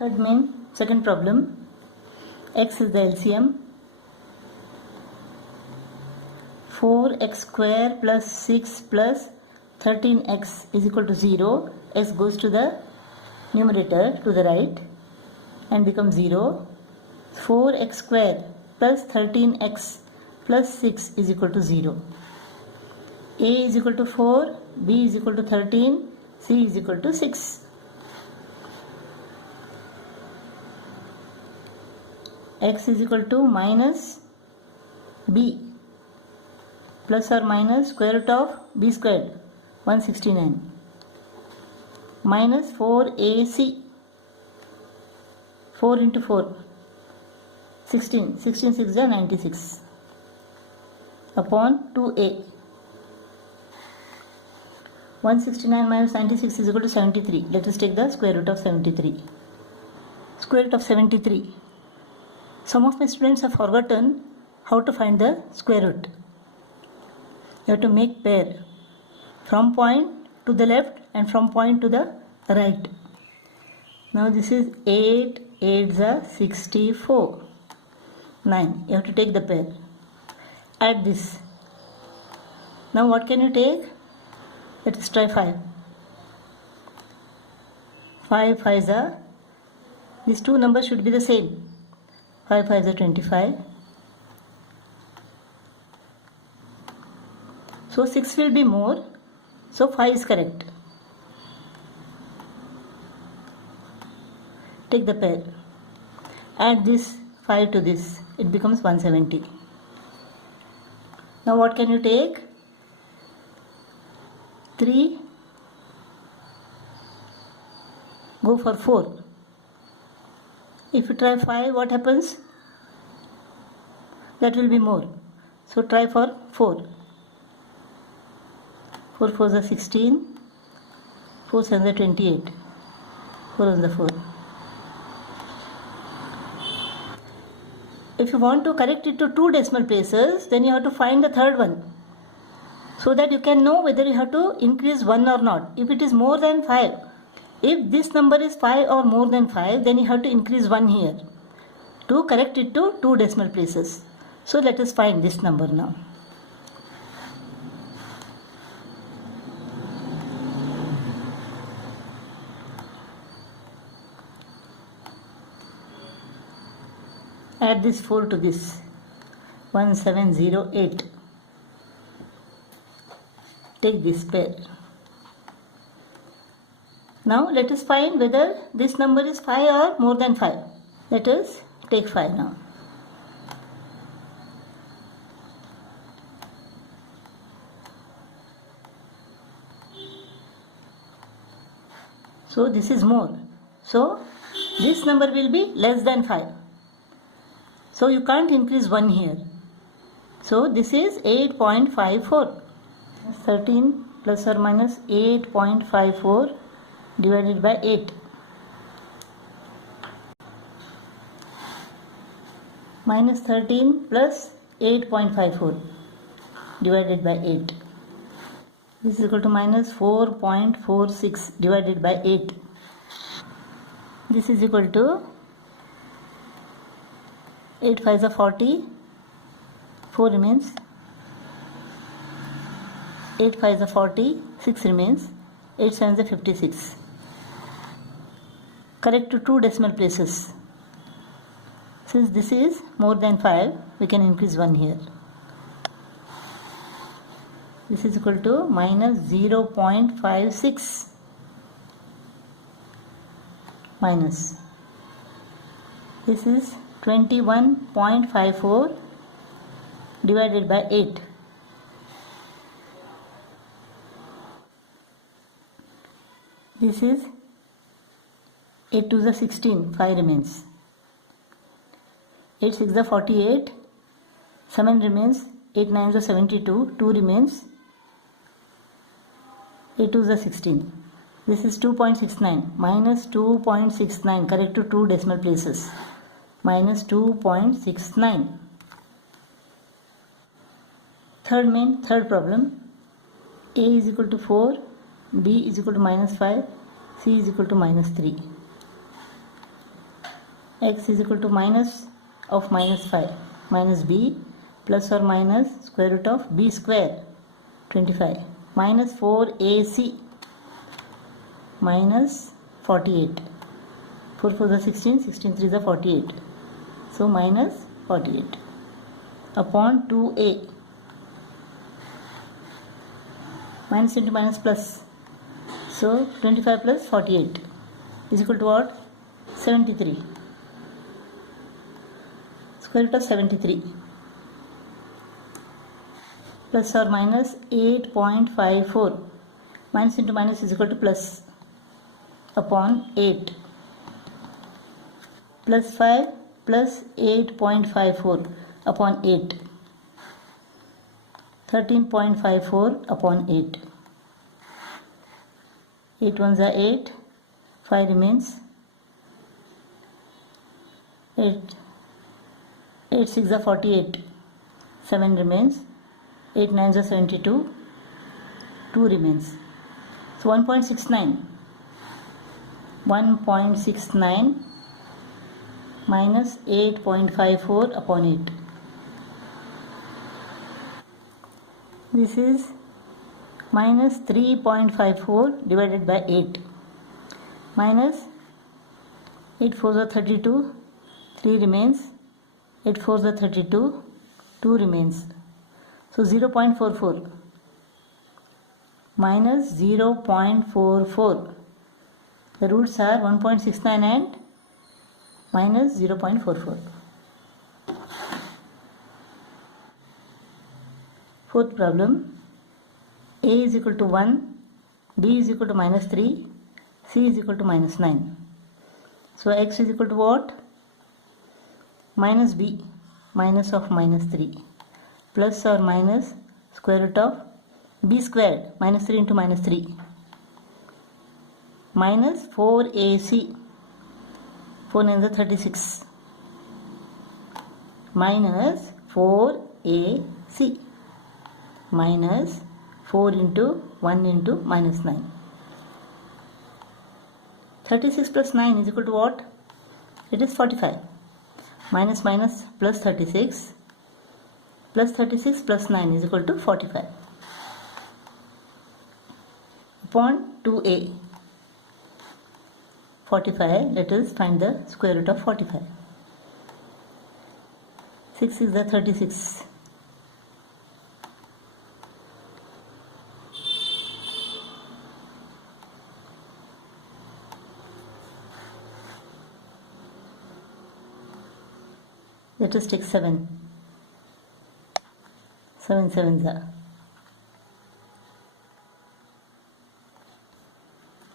Third main, second problem. X is the LCM. 4x square plus 6 plus 13x is equal to 0. X goes to the numerator to the right and becomes 0. 4x square plus 13x plus 6 is equal to 0. A is equal to 4, B is equal to 13, C is equal to 6. X is equal to minus B plus or minus square root of B squared 169 minus 4AC 4 into 4 16 16 6 is 96 upon 2A 169 minus 96 is equal to 73. Let us take the square root of 73. Square root of 73. Some of my students have forgotten how to find the square root. You have to make pair from point to the left and from point to the right. Now this is 8, 8 is 64, 9. You have to take the pair. Add this. Now what can you take? Let us try 5. 5 5 is these two numbers should be the same. 5 5 is 25. So 6 will be more. So 5 is correct. Take the pair. Add this 5 to this. It becomes 170. Now what can you take? 3. Go for 4. If you try 5, what happens? That will be more. So try for 4. 4 4 is 16. 4 7 is 28. 4 is 4. If you want to correct it to 2 decimal places, then you have to find the third one, so that you can know whether you have to increase 1 or not. If it is more than 5, if this number is 5 or more than 5, then you have to increase 1 here to correct it to 2 decimal places. So let us find this number now. Add this 4 to this. 1708. Take this pair. Now let us find whether this number is 5 or more than 5. Let us take 5 now. So this is more. So this number will be less than 5. So you can't increase 1 here. So this is 8.54. 13 plus or minus 8.54 divided by 8. Minus 13 plus 8.54 divided by 8. This is equal to minus 4.46 divided by 8. This is equal to 8 5 is 40. 4 remains. 8 5 is 40. 6 remains. 8 7 is 56. Correct to 2 decimal places. Since this is more than 5, we can increase 1 here. This is equal to minus 0.56 minus. This is 21.54 divided by 8. This is 8 2 is 16, 5 remains. 8 6 is 48, 7 remains. 8 9 is 72, 2 remains. 8 2 is 16. This is 2.69 minus 2.69, correct to 2 decimal places. Minus 2.69. Third problem. A is equal to 4, B is equal to minus 5, C is equal to minus 3. x is equal to minus of minus 5 minus b plus or minus square root of b square 25 minus 4ac minus 48. 4 4 is 16, 16 3 is 48. So minus 48 upon 2a. Minus into minus plus. So 25 plus 48 is equal to what? 73. Square root of 73 plus or minus 8.54. Minus into minus is equal to plus upon 8 plus 5 plus 8.54 upon 8. 13.54 upon 8. 8 ones are 8, 5 remains, 8 6 are 48, 7 remains, 8 9s are 72, 2 remains. So 1.69 minus 8.54 upon 8. This is minus 3.54 divided by 8 minus 8 4s are 32, 3 remains, 8 4s are 32, 2 remains. So 0.44 minus 0.44. The roots are 1.69 and minus 0.44. Fourth problem. A is equal to 1, B is equal to minus 3, C is equal to minus 9. So x is equal to what? Minus b, minus of minus 3, plus or minus square root of b squared, minus 3 into minus 3, minus 4ac, 4 9 is 36, minus 4ac, minus 4 into 1 into minus 9. 36 plus 9 is equal to what? It is 45. Minus minus plus 36 plus 36 plus 9 is equal to 45 upon 2a. 45, let us find the square root of 45. 6 is the 36. Let us take 7. 7 sevens are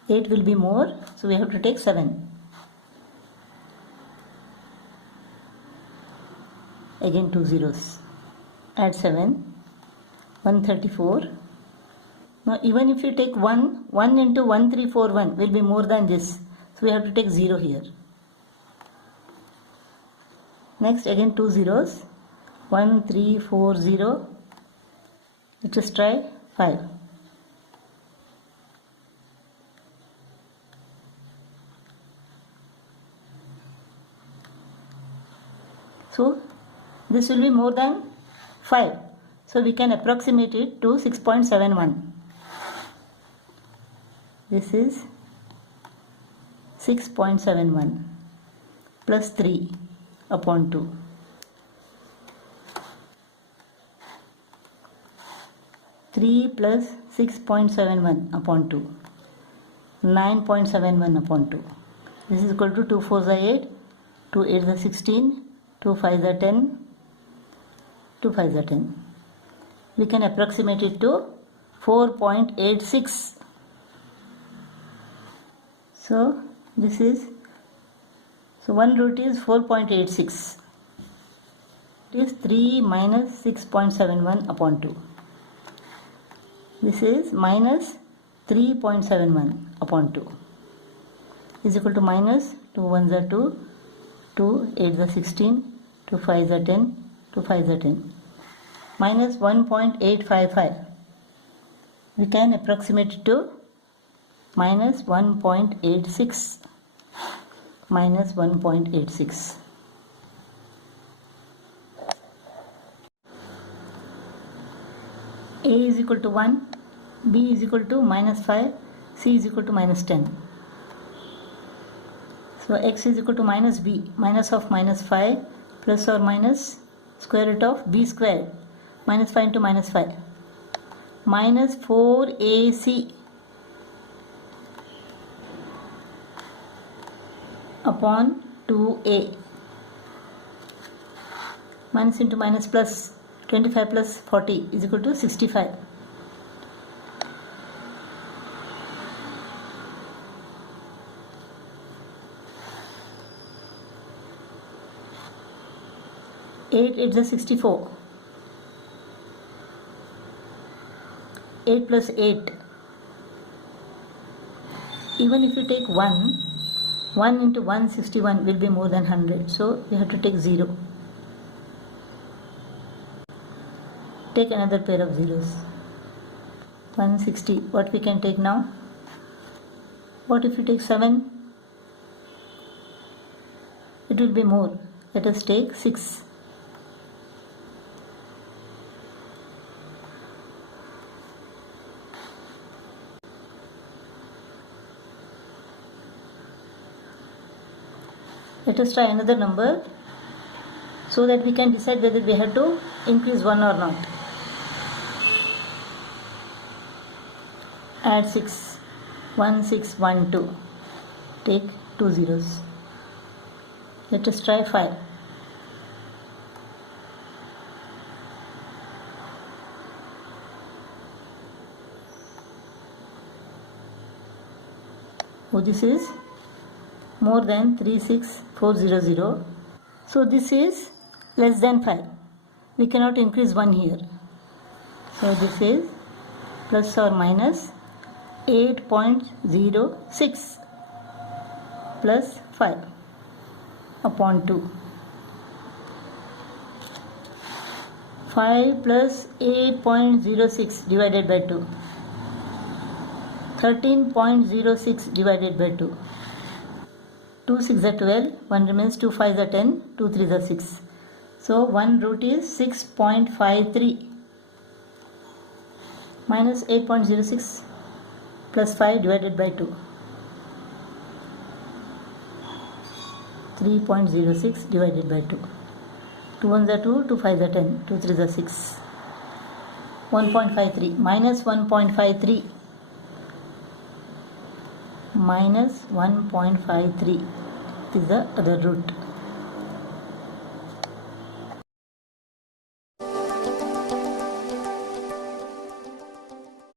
8 will be more, so we have to take 7. Again 2 zeros. Add 7. 134. Now even if you take 1, 1 into 1341 will be more than this. So we have to take 0 here. Next again 2 zeros. 1340. Let us try 5. So this will be more than 5. So we can approximate it to 6.71. This is 6.71 plus 3 upon 2. 3 plus 6.71 upon 2. 9.71 upon 2. This is equal to 2 4s are 8, 2 8s are 16, 2 5s are 10, 2 5s are 10. We can approximate it to 4.86. So this is, so one root is 4.86. It is 3 minus 6.71 upon 2. This is minus 3.71 upon 2 is equal to minus 2 1s are 2, 2 8s are 16, 2 5s are 10, 2 5s are 10. Minus 1.855. We can approximate it to minus 1.86. minus 1.86. A is equal to 1, B is equal to minus 5, C is equal to minus 10. So x is equal to minus b, minus of minus 5 plus or minus square root of b square, minus 5 into minus 5, minus 4ac upon 2a, minus into minus plus 25 plus 40 is equal to 65. Eight is 64. 8 plus 8. Even if you take 1 into 161 will be more than 100. So you have to take 0. Take another pair of zeros. 160. What we can take now? What if you take 7? It will be more. Let us take 6. Let us try another number so that we can decide whether we have to increase 1 or not. Add 6. 1, 6, 1, 2. Take 2 zeros. Let us try 5. Oh, this is more than 36400. So this is less than 5. We cannot increase 1 here. So this is plus or minus 8.06 plus 5 upon 2. 5 plus 8.06 divided by 2. 13.06 divided by 2. 2 6 are 12, 1 remains, 2 5 are 10, 2 3 are 6. So 1 root is 6.53 minus 8.06 plus 5 divided by 2. 3.06 divided by 2. 2 1s are 2, 2 5s are 10, 2 3s are 6. 1.53 minus 1.53 minus 1.53 is the other root.